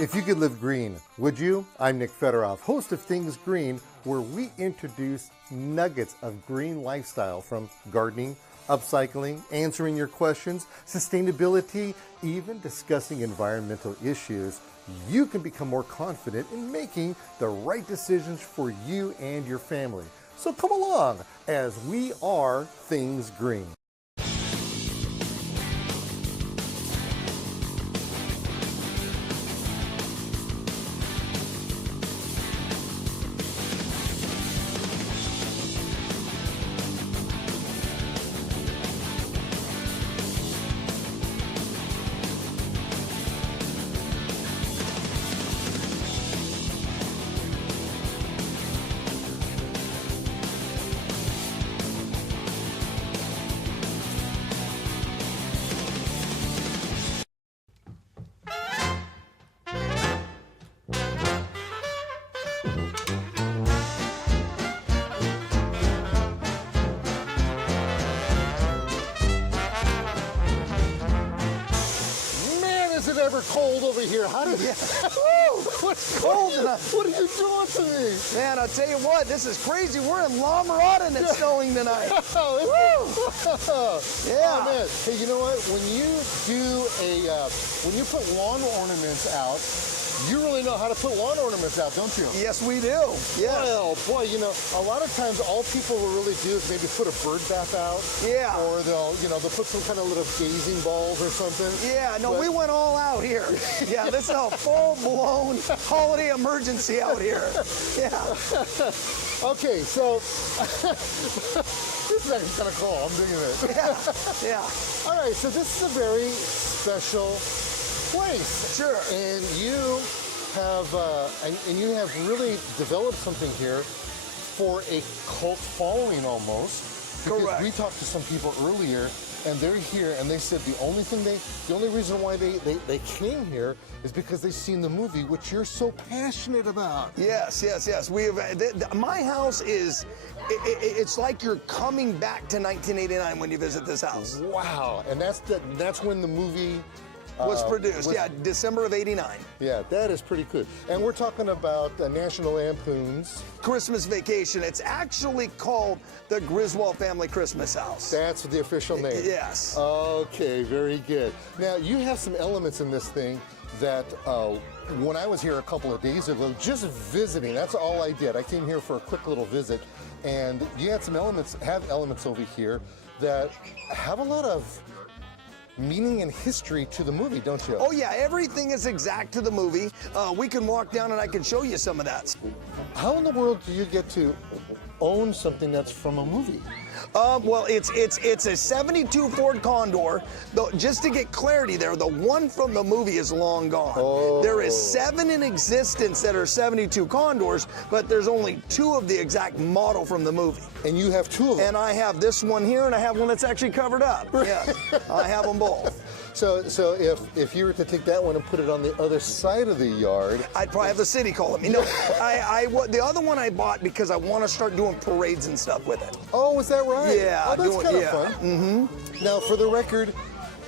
If you could live green, would you? I'm Nick Federoff, host of Things Green, where we introduce nuggets of green lifestyle from gardening, upcycling, answering your questions, sustainability, even discussing environmental issues. You can become more confident in making the right decisions for you and your family. So come along as we are Things Green. Ever cold over here? How did you? What's cold tonight? What are you doing to me? Man, I'll tell you what, this is crazy. We're in La Mirada and it's snowing tonight. Yeah. Oh, man. Hey, you know what? When you do when you put lawn ornaments out, you really know how to put lawn ornaments out, don't you? Yes, we do. Yeah. Well, boy, you know, a lot of times all people will really do is maybe put a bird bath out. Yeah. Or they'll put some kind of little gazing balls or something. Yeah, no, we went all out here. Yeah, this is a full-blown holiday emergency out here. Yeah. Okay, so this is actually kind of cool. I'm digging it. Yeah. All right, so this is a very special place. Sure. And you have really developed something here for a cult following almost. Because Correct. we talked to some people earlier and they're here and they said the only reason why they came here is because they've seen the movie, which you're so passionate about. Yes. We have, my house is, it's like you're coming back to 1989 when you visit this house. Wow. And that's when the movie was produced, December of '89. Yeah, that is pretty good. And we're talking about National Lampoon's Christmas Vacation. It's actually called the Griswold Family Christmas House. That's the official name. Yes. Okay, very good. Now, you have some elements in this thing that when I was here a couple of days ago, just visiting, that's all I did. I came here for a quick little visit, and you had some elements over here that have a lot of meaning and history to the movie, don't you? Oh yeah, everything is exact to the movie. We can walk down and I can show you some of that. How in the world do you get to own something that's from a movie? Well, it's a 72 Ford Condor. Just to get clarity there, the one from the movie is long gone. Oh. There is 7 in existence that are 72 Condors, but there's only 2 of the exact model from the movie. And you have 2 of them. And I have this one here, and I have one that's actually covered up. Yeah, I have them both. So if you were to take that one and put it on the other side of the yard, I'd probably have the city call it me. No, the other one I bought because I want to start doing parades and stuff with it. Oh, is that right? Yeah. Oh, that's kind of fun. Mm-hmm. Now, for the record,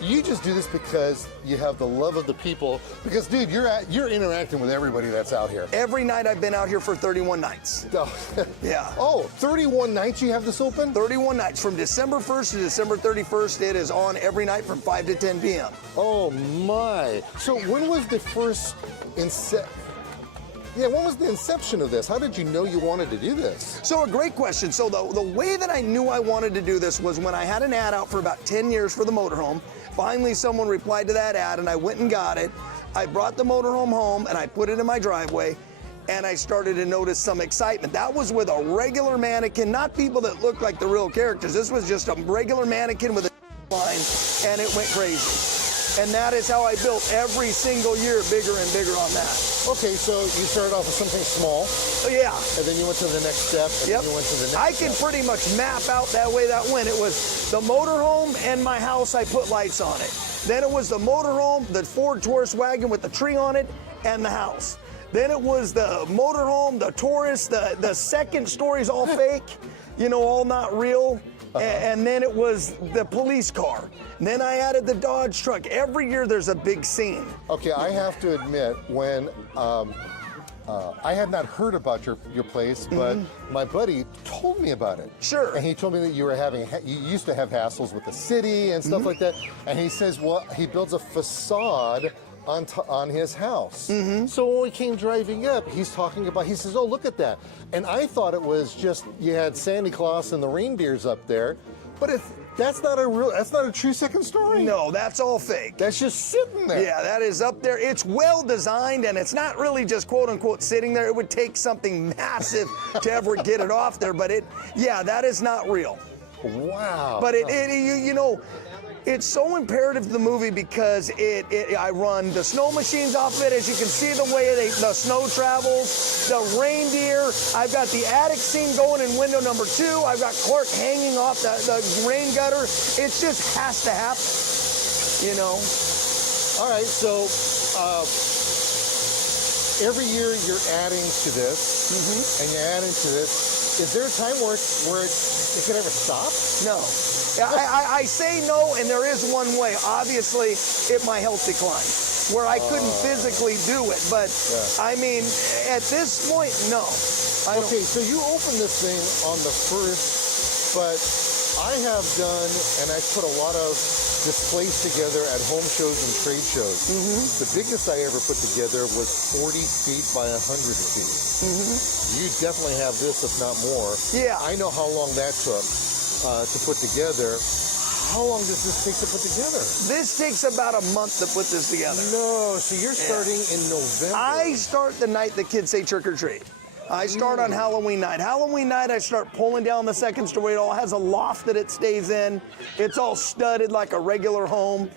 you just do this because you have the love of the people. Because, dude, you're interacting with everybody that's out here. Every night I've been out here for 31 nights. Oh. Yeah. Oh, 31 nights you have this open? 31 nights. From December 1st to December 31st, it is on every night from 5 to 10 p.m. Oh, my. So when was the first when was the inception of this? How did you know you wanted to do this? So a great question. So the way that I knew I wanted to do this was when I had an ad out for about 10 years for the motorhome. Finally, someone replied to that ad and I went and got it. I brought the motorhome home and I put it in my driveway and I started to notice some excitement. That was with a regular mannequin, not people that looked like the real characters. This was just a regular mannequin with a line and it went crazy. And that is how I built every single year, bigger and bigger on that. Okay, so you started off with something small. Yeah. And then you went to the next step, and then you went to the next I can step. pretty much map out that way that went. It was the motorhome and my house, I put lights on it. Then it was the motorhome, the Ford Taurus wagon with the tree on it, and the house. Then it was the motorhome, the Taurus, the second story's all fake, all not real. and then it was the police car. And then I added the Dodge truck. Every year there's a big scene. Okay, I have to admit, when I had not heard about your place, but my buddy told me about it. Sure. And he told me that you used to have hassles with the city and stuff like that. And he says, well, he builds a facade on his house. So when we came driving up, he says, oh, look at that. And I thought it was just, you had Santa Claus and the reindeers up there, but that's not a true second story. No, that's all fake. That's just sitting there. Yeah, that is up there. It's well designed, and it's not really just quote unquote sitting there. It would take something massive to ever get it off there, but that is not real. Wow. But you know, it's so imperative to the movie because I run the snow machines off of it. As you can see, the way the snow travels, the reindeer. I've got the attic scene going in window number 2. I've got Clark hanging off the rain gutter. It just has to happen, you know. All right, so every year you're adding to this, and you're adding to this. Is there a time where it could ever stop? No. I say no, and there is one way. Obviously, if my health declines, where I couldn't physically do it. But, I mean, at this point, no. Okay, so you opened this thing on the 1st, but I have done, and I've put a lot of displays together at home shows and trade shows. The biggest I ever put together was 40 feet by 100 feet. You definitely have this, if not more. Yeah. I know how long that took to put together. How long does this take to put together? This takes about a month to put this together. No, so you're starting in November. I start the night the kids say trick or treat. I start on Halloween night. Halloween night, I start pulling down the second story. It all has a loft that it stays in. It's all studded like a regular home.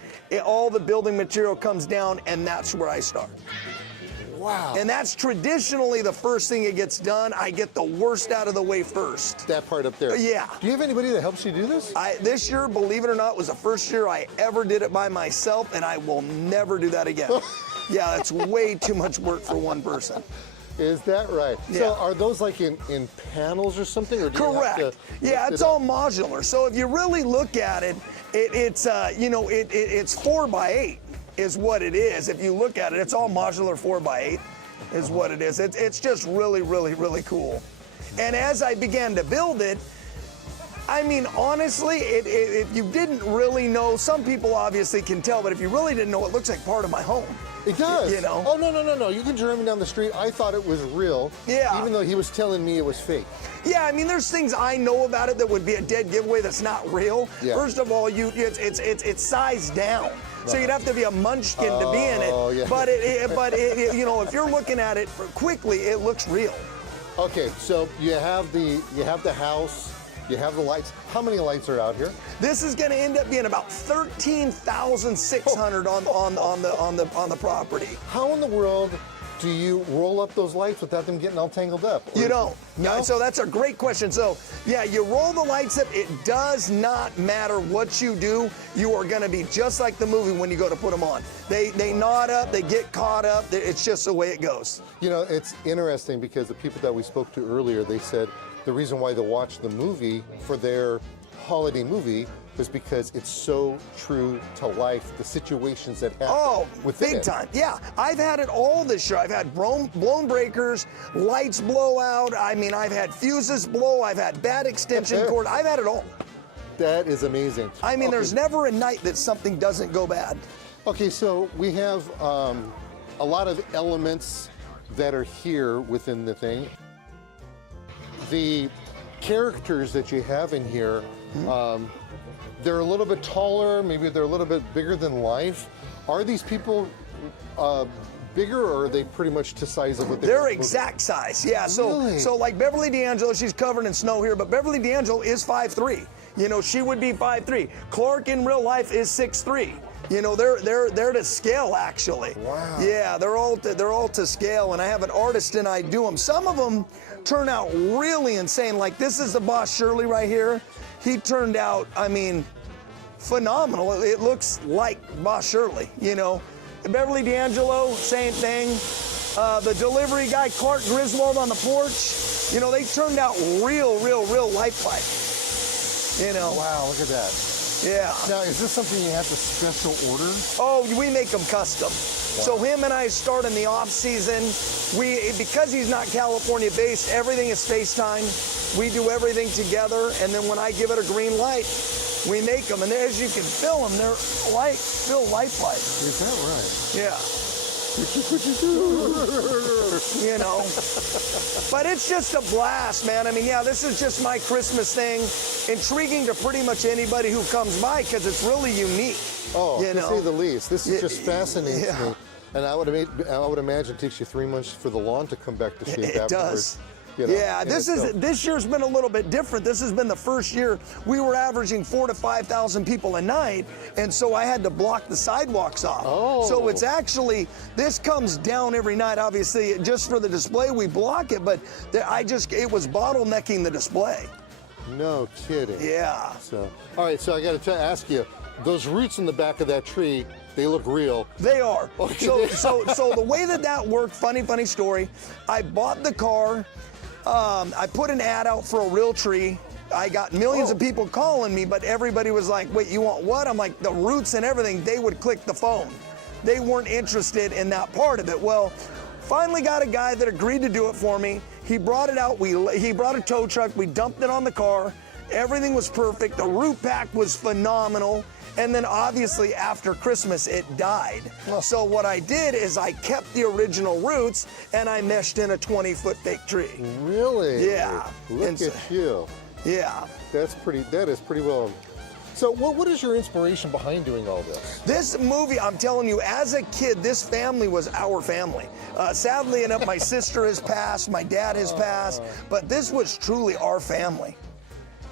All the building material comes down, and that's where I start. Wow. And that's traditionally the first thing that gets done. I get the worst out of the way first. That part up there. Yeah. Do you have anybody that helps you do this? This year, believe it or not, was the first year I ever did it by myself, and I will never do that again. Yeah, that's way too much work for one person. Is that right? Yeah. So are those like in panels or something? Or do Correct. You have to yeah, it's all modular. So if you really look at it, it's 4x8 is what it is. If you look at it, it's all modular 4x8 is what it is. It's just really, really, really cool. And as I began to build it, I mean, honestly, if you didn't really know, some people obviously can tell, but if you really didn't know, it looks like part of my home. It does. You know? Oh, no. You can drive me down the street. I thought it was real. Yeah. Even though he was telling me it was fake. Yeah, I mean, there's things I know about it that would be a dead giveaway that's not real. Yeah. First of all, it's sized down. So you'd have to be a munchkin to be in it. Yeah. But you know, if you're looking at it quickly, it looks real. Okay, so you have the house, you have the lights. How many lights are out here? This is going to end up being about 13,600 on the property. How in the world do you roll up those lights without them getting all tangled up? You don't. No? So that's a great question. So, yeah, you roll the lights up. It does not matter what you do. You are going to be just like the movie when you go to put them on. They knot up. They get caught up. It's just the way it goes. You know, it's interesting because the people that we spoke to earlier, they said the reason why they watch the movie for their holiday movie is because it's so true to life, the situations that happen within big time. Yeah, I've had it all this year. I've had blown breakers, lights blow out. I mean, I've had fuses blow. I've had bad extension cord. I've had it all. That is amazing. I mean, there's never a night that something doesn't go bad. Okay, so we have a lot of elements that are here within the thing. The characters that you have in here, they're a little bit taller, maybe they're a little bit bigger than life. Are these people bigger, or are they pretty much to size of what they're exact size? Yeah. Really? So like Beverly D'Angelo, she's covered in snow here, but Beverly D'Angelo is 5'3". You know, she would be 5'3". Clark in real life is 6'3". You know, they're to scale actually. Wow. Yeah, they're all to scale, and I have an artist and I do them. Some of them turn out really insane. Like this is the Boss Shirley right here. He turned out, I mean, phenomenal. It looks like Boss Shirley, you know. Beverly D'Angelo, same thing. The delivery guy, Clark Griswold on the porch, you know, they turned out real lifelike. You know. Wow, look at that. Yeah. Now, is this something you have to special order? Oh, we make them custom. So him and I start in the off season. Because he's not California based, everything is FaceTime. We do everything together, and then when I give it a green light, we make them. And as you can feel them, they're feel lifelike. Is that right? Yeah. You know, but it's just a blast, man. I mean, yeah, this is just my Christmas thing. Intriguing to pretty much anybody who comes by because it's really unique. Oh, you to know? say the least. This is just fascinates yeah. me. And I would imagine it takes you 3 months for the lawn to come back to shape It afterwards. does. You know, yeah, this year's been a little bit different. This has been the first year we were averaging 4,000 to 5,000 people a night, and so I had to block the sidewalks off. Oh. So it's actually, this comes down every night. Obviously, just for the display, we block it, but it was bottlenecking the display. No kidding. Yeah. So, all right, so I got to ask you, those roots in the back of that tree, they look real. They are. Okay. So the way that worked, funny story, I bought the car, I put an ad out for a real tree. I got millions of people calling me, but everybody was like, wait, you want what? I'm like, the roots and everything, they would click the phone. They weren't interested in that part of it. Well, finally got a guy that agreed to do it for me. He brought it out, he brought a tow truck, we dumped it on the car. Everything was perfect, the root pack was phenomenal. And then obviously after Christmas, it died. So what I did is I kept the original roots and I meshed in a 20-foot fake tree. Really? Yeah. Look at you. Yeah. That is pretty well. So what is your inspiration behind doing all this? This movie, I'm telling you, as a kid, this family was our family. Sadly enough, my sister has passed, my dad has passed, but this was truly our family.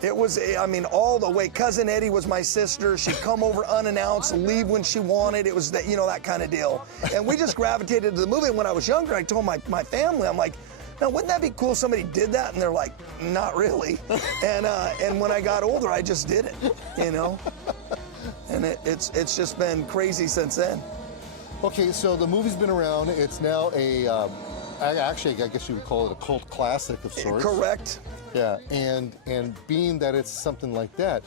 It was, I mean, all the way. Cousin Eddie was my sister. She'd come over unannounced, leave when she wanted. It was that, you know, that kind of deal. And we just gravitated to the movie. And when I was younger, I told my family, I'm like, now, wouldn't that be cool if somebody did that? And they're like, not really. And when I got older, I just did it, you know? And it's just been crazy since then. Okay, so the movie's been around. It's now actually, I guess you would call it a cult classic of sorts. Correct. Yeah, and being that it's something like that,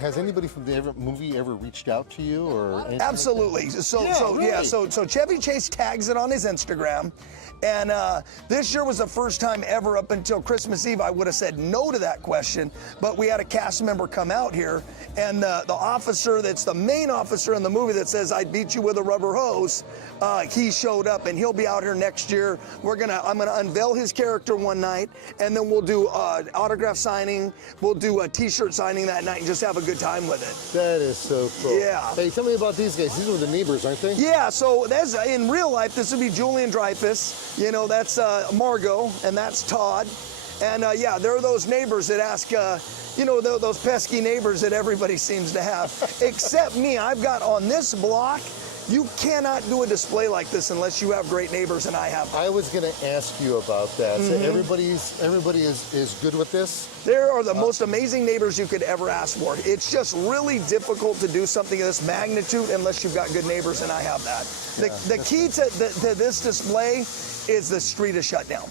has anybody from the movie ever reached out to you or anything? Absolutely. So Chevy Chase tags it on his Instagram. And this year was the first time ever up until Christmas Eve I would have said no to that question, but we had a cast member come out here, and the officer that's the main officer in the movie that says, I'd beat you with a rubber hose, he showed up, and he'll be out here next year. I'm gonna unveil his character one night, and then we'll do autograph signing, we'll do a t-shirt signing that night and just have a good time with it. That is so cool. Yeah. Hey, tell me about these guys. These are the neighbors, aren't they? Yeah, so that's in real life, this would be Julian Dreyfus. You know, that's Margot, and that's Todd. And yeah, they're those neighbors that ask, you know, those pesky neighbors that everybody seems to have. Except me, I've got on this block, you cannot do a display like this unless you have great neighbors, and I have them. I was going to ask you about that. So everybody is good with this? There are the most amazing neighbors you could ever ask for. It's just really difficult to do something of this magnitude unless you've got good neighbors, and I have that. The key to this display is the street is shut down.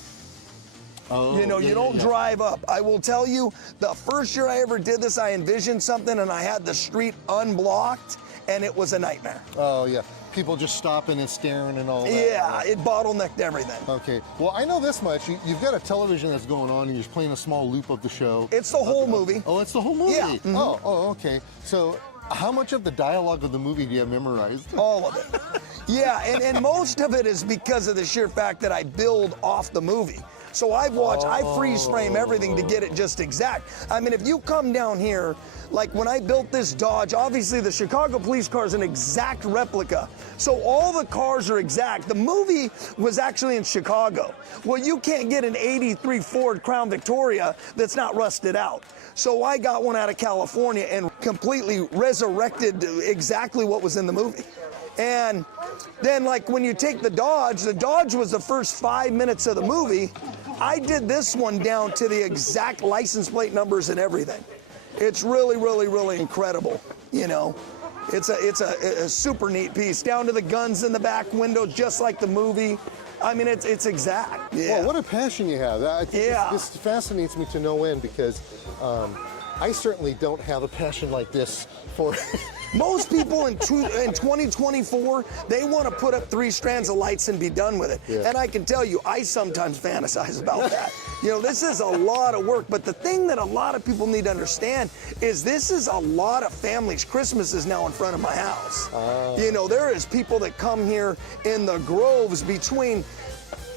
Oh, you know, you don't drive up. I will tell you, the first year I ever did this, I envisioned something and I had the street unblocked, and it was a nightmare. Oh, yeah. People just stopping and staring and all that. Yeah, it bottlenecked everything. Okay. Well, I know this much. You've got a television that's going on, and you're playing a small loop of the show. It's the whole movie. Oh, it's the whole movie? Yeah. Oh, okay. So how much of the dialogue of the movie do you have memorized? All of it. Yeah, and most of it is because of the sheer fact that I build off the movie. So I've watched, I freeze frame everything to get it just exact. I mean, if you come down here, like when I built this Dodge, obviously the Chicago police car is an exact replica. So all the cars are exact. The movie was actually in Chicago. Well, you can't get an 83 Ford Crown Victoria that's not rusted out. So I got one out of California and completely resurrected exactly what was in the movie. And then, like, when you take the Dodge was the first 5 minutes of the movie. I did this one down to the exact license plate numbers and everything. It's really, really, really incredible, you know. It's a super neat piece, down to the guns in the back window, just like the movie. I mean, it's exact. Yeah. Well, what a passion you have. Yeah. This fascinates me to no end because I certainly don't have a passion like this for. Most people in 2024, they want to put up 3 strands of lights and be done with it. Yeah. And I can tell you, I sometimes fantasize about that. You know, this is a lot of work, but the thing that a lot of people need to understand is this is a lot of families. Christmas is now in front of my house. You know, there is people that come here in the groves between.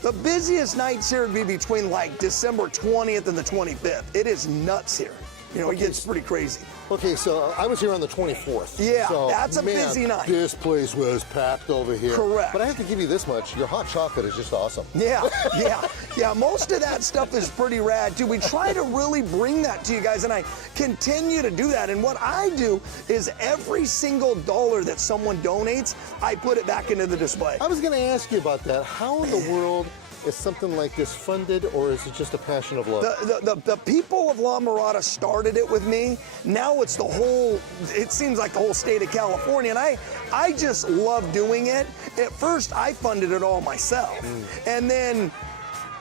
The busiest nights here would be between like December 20th and the 25th. It is nuts here. You know, it gets pretty crazy. Okay, so I was here on the 24th. Yeah, so, that's a busy night. This place was packed over here. Correct. But I have to give you this much. Your hot chocolate is just awesome. Yeah, yeah. Most of that stuff is pretty rad, too. We try to really bring that to you guys, and I continue to do that. And what I do is every single dollar that someone donates, I put it back into the display. I was going to ask you about that. How in the world is something like this funded, or is it just a passion of love? The people of La Mirada started it with me. Now it's the whole, it seems like the whole state of California, and I just love doing it. At first, I funded it all myself. And then,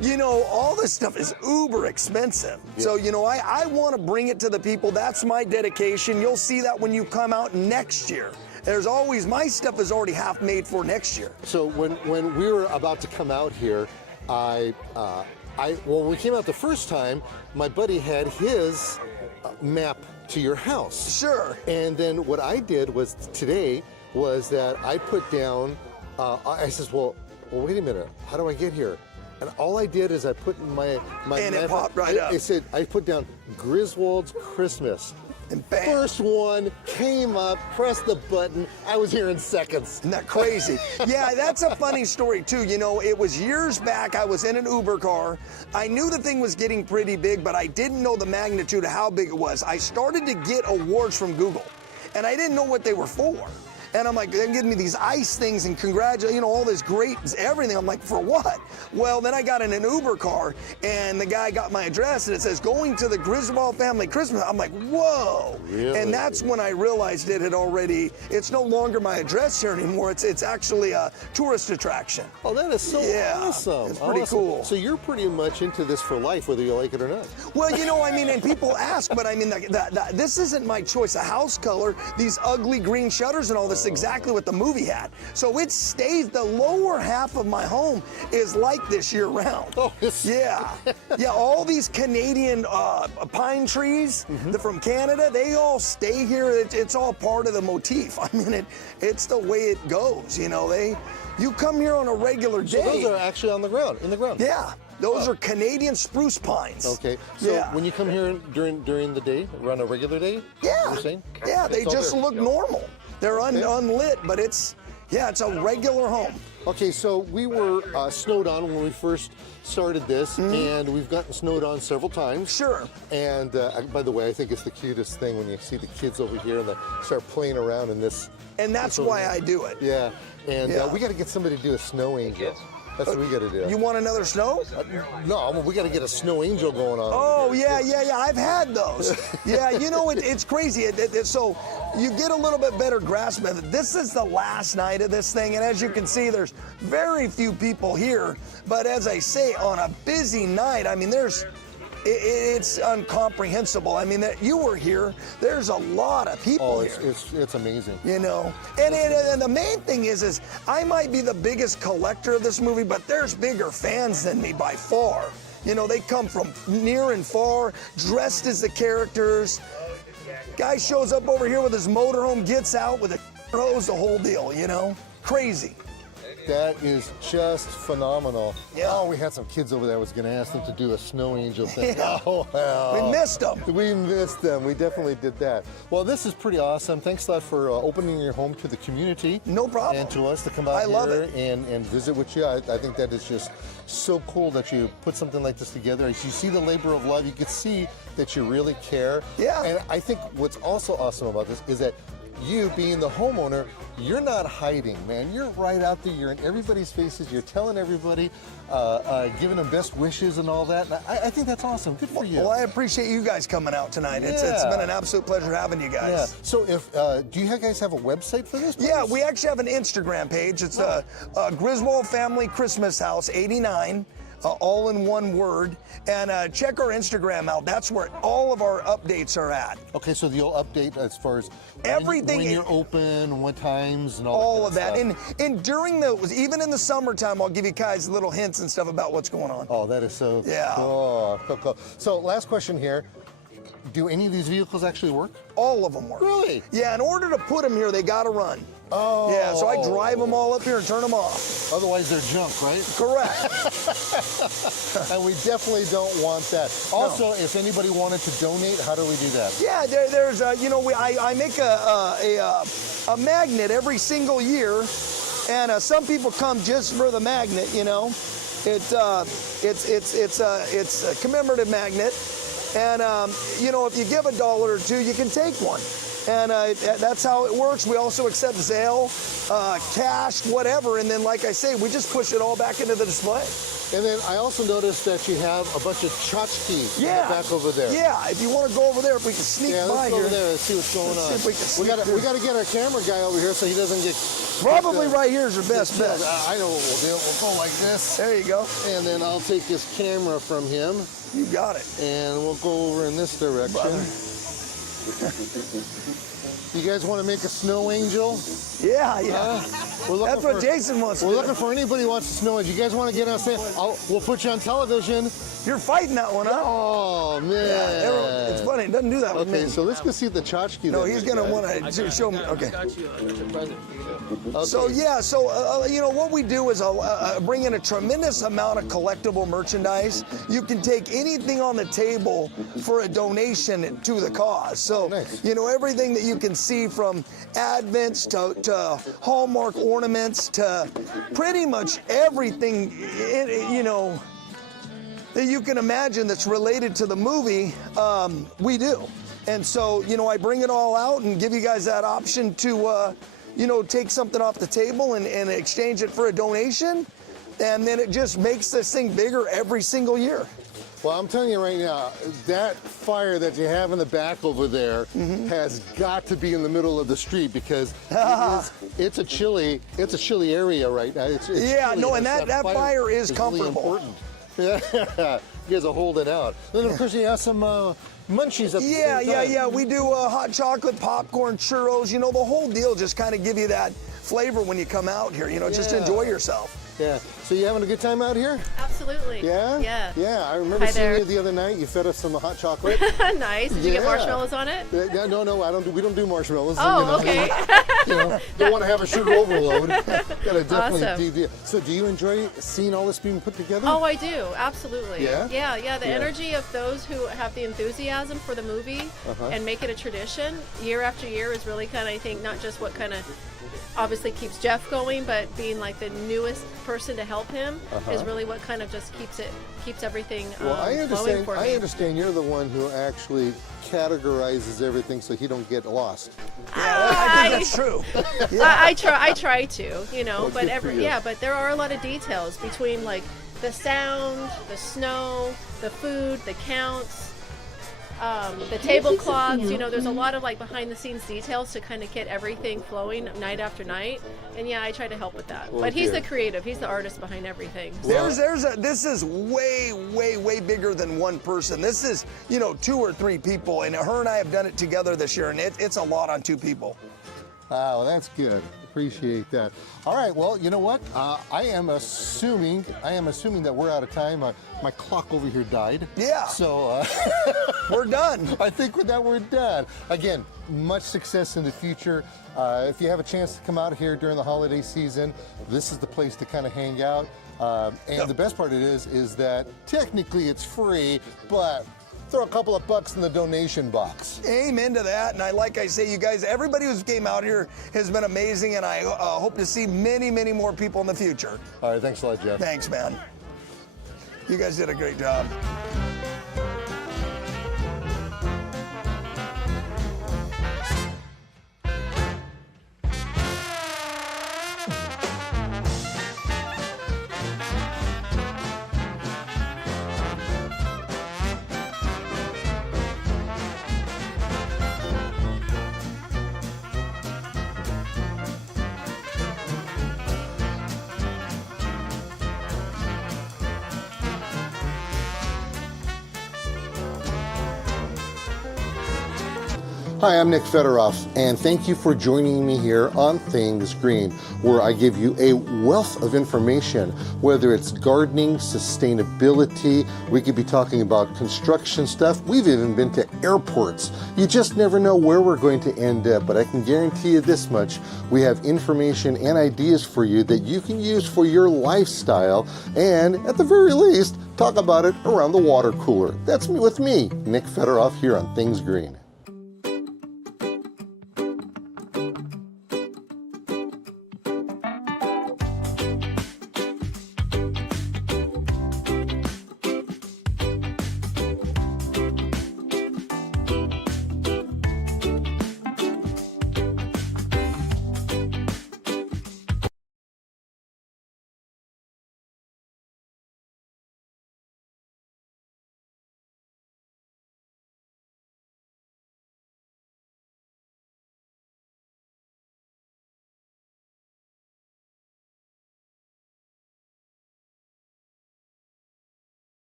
you know, all this stuff is uber expensive. Yeah. So, you know, I want to bring it to the people. That's my dedication. You'll see that when you come out next year. There's always, my stuff is already half made for next year. So when we were about to come out here, when we came out the first time, my buddy had his map to your house. Sure. And then what I did was today was that I put down, I says, well, wait a minute, how do I get here? And all I did is I put in my and map, it popped right up. It said, I put down Griswold's Christmas. And bam. First one came up, pressed the button. I was here in seconds. Isn't that crazy? Yeah, that's a funny story too. You know, it was years back. I was in an Uber car. I knew the thing was getting pretty big, but I didn't know the magnitude of how big it was. I started to get awards from Google, and I didn't know what they were for. And I'm like, they're giving me these ice things and congratulate, you know, all this great everything. I'm like, for what? Well, then I got in an Uber car, and the guy got my address, and it says, going to the Griswold family Christmas. I'm like, whoa. Really? And that's when I realized it had already, it's no longer my address here anymore. It's actually a tourist attraction. Oh, that is so awesome. It's pretty cool. So you're pretty much into this for life, whether you like it or not. Well, you know, I mean, and people ask, but I mean, this isn't my choice. A house color, these ugly green shutters and all this, exactly what the movie had. So it stays, the lower half of my home is like this year round. Oh, yeah. Yeah, all these Canadian pine trees from Canada, they all stay here. It's all part of the motif. I mean, it's the way it goes, you know. You come here on a regular day. So those are actually on the ground, in the ground? Yeah. Those are Canadian spruce pines. Okay. So when you come here during the day, around a regular day? Yeah. You're saying? Yeah, they just look normal. They're unlit, but it's a regular home. Okay, so we were snowed on when we first started this, and we've gotten snowed on several times. Sure. And by the way, I think it's the cutest thing when you see the kids over here and they start playing around in this. And that's why I do it. Yeah. And we got to get somebody to do a snow angel. That's what we got to do. You want another snow? No, we got to get a snow angel going on. Oh, yeah. I've had those. Yeah, you know, it's crazy. So you get a little bit better grasp of it. This is the last night of this thing, and as you can see, there's very few people here. But as I say, on a busy night, I mean, it's incomprehensible. I mean, that you were here. There's a lot of people here. It's amazing. You know, and the main thing is I might be the biggest collector of this movie, but there's bigger fans than me by far. You know, they come from near and far, dressed as the characters. Guy shows up over here with his motorhome, gets out with a hose, the whole deal. You know, crazy. That is just phenomenal. Yeah. Oh, we had some kids over there. I was going to ask them to do a snow angel thing. Yeah. Oh, well. We missed them. We missed them. We definitely did that. Well, this is pretty awesome. Thanks a lot for opening your home to the community. No problem. And to us to come out here and visit with you. I think that is just so cool that you put something like this together. As you see the labor of love, you can see that you really care. Yeah. And I think what's also awesome about this is that you being the homeowner, you're not hiding, man. You're right out there. You're in everybody's faces. You're telling everybody, giving them best wishes and all that. And I think that's awesome. Good for you. Well, I appreciate you guys coming out tonight. Yeah. It's been an absolute pleasure having you guys. Yeah. So do you guys have a website for this place? Yeah, we actually have an Instagram page. It's Griswold Family Christmas House 89. all in one word. And check our Instagram out. That's where all of our updates are at. Okay, so you'll update as far as everything, when you're open, what times, and all of that. And during even in the summertime, I'll give you guys little hints and stuff about what's going on. Oh, that is so yeah. Cool. So last question here. Do any of these vehicles actually work? All of them work. Really? Yeah, in order to put them here, they got to run. Oh. Yeah, so I drive them all up here and turn them off. Otherwise, they're junk, right? Correct. And we definitely don't want that. Also, if anybody wanted to donate, how do we do that? Yeah, there's I make a magnet every single year, and some people come just for the magnet. It's a commemorative magnet. And, if you give $1 or $2, you can take one. And that's how it works. We also accept Zelle, cash, whatever. And then, like I say, we just push it all back into the display. And then I also noticed that you have a bunch of tchotchkes back over there. Yeah, if you want to go over there, if we can sneak by here. Let's go over there and see what's going on. We got to get our camera guy over here so he doesn't get... Probably right here is your best bet. I know what we'll do. We'll go like this. There you go. And then I'll take his camera from him. You got it. And we'll go over in this direction. You guys want to make a snow angel? Yeah. That's what Jason wants to do. We're looking for anybody who wants a snow angel. You guys want to get on stage? We'll put you on television. You're fighting that one, huh? Oh, man. Yeah, it's funny. It doesn't do that with me. Okay, so let's go see the tchotchke. No, he's going to want to show me. Okay. Okay. So, what we do is bring in a tremendous amount of collectible merchandise. You can take anything on the table for a donation to the cause. So, nice. Everything that you can see from Advents to Hallmark ornaments to pretty much everything, that you can imagine that's related to the movie, we do. And so, I bring it all out and give you guys that option to, take something off the table and exchange it for a donation. And then it just makes this thing bigger every single year. Well, I'm telling you right now, that fire that you have in the back over there has got to be in the middle of the street because it's a chilly area right now. It's chilly, and that fire is comfortable. Really important. Yeah, you guys are holding out. And then of course you have some munchies up there. Yeah. We do hot chocolate, popcorn, churros. The whole deal. Just kind of give you that flavor when you come out here. Just enjoy yourself. Yeah. So you having a good time out here? Absolutely. Yeah? Yeah. Yeah. I remember seeing you the other night. You fed us some hot chocolate. Nice. Did you get marshmallows on it? No, I don't. We don't do marshmallows. Oh, okay. Don't want to have a sugar overload. Gotta definitely Awesome. So do you enjoy seeing all this being put together? Oh, I do. Absolutely. Yeah? Yeah. The energy of those who have the enthusiasm for the movie and make it a tradition year after year is really kind of, I think, not just what kind of obviously keeps Jeff going, but being like the newest person to help him is really what kind of just keeps everything flowing for me. I understand you're the one who actually categorizes everything so he don't get lost. I think that's true. I try to, Well, but there are a lot of details between like the sound, the snow, the food, the counts, the tablecloths. There's a lot of like behind the scenes details to kind of get everything flowing night after night. And I try to help with that. Well, but he's the creative. He's the artist behind everything. This is way bigger than one person. This is 2 or 3 people, and her and I have done it together this year, and it's a lot on 2 people. Wow, that's good. Appreciate that. All right, well, you know what? I am assuming that we're out of time. My clock over here died. Yeah. So we're done. I think with that we're done. Again, much success in the future. If you have a chance to come out here during the holiday season, this is the place to kind of hang out. And the best part of it is that technically it's free, but throw a couple of bucks in the donation box. Amen to that. And like I say, you guys, everybody who's came out here has been amazing, and I hope to see many more people in the future. All right, thanks a lot, Jeff. Thanks, man. You guys did a great job. Hi, I'm Nick Federoff, and thank you for joining me here on Things Green, where I give you a wealth of information, whether it's gardening, sustainability, we could be talking about construction stuff, we've even been to airports. You just never know where we're going to end up, but I can guarantee you this much, we have information and ideas for you that you can use for your lifestyle, and at the very least, talk about it around the water cooler. That's me with me, Nick Federoff, here on Things Green.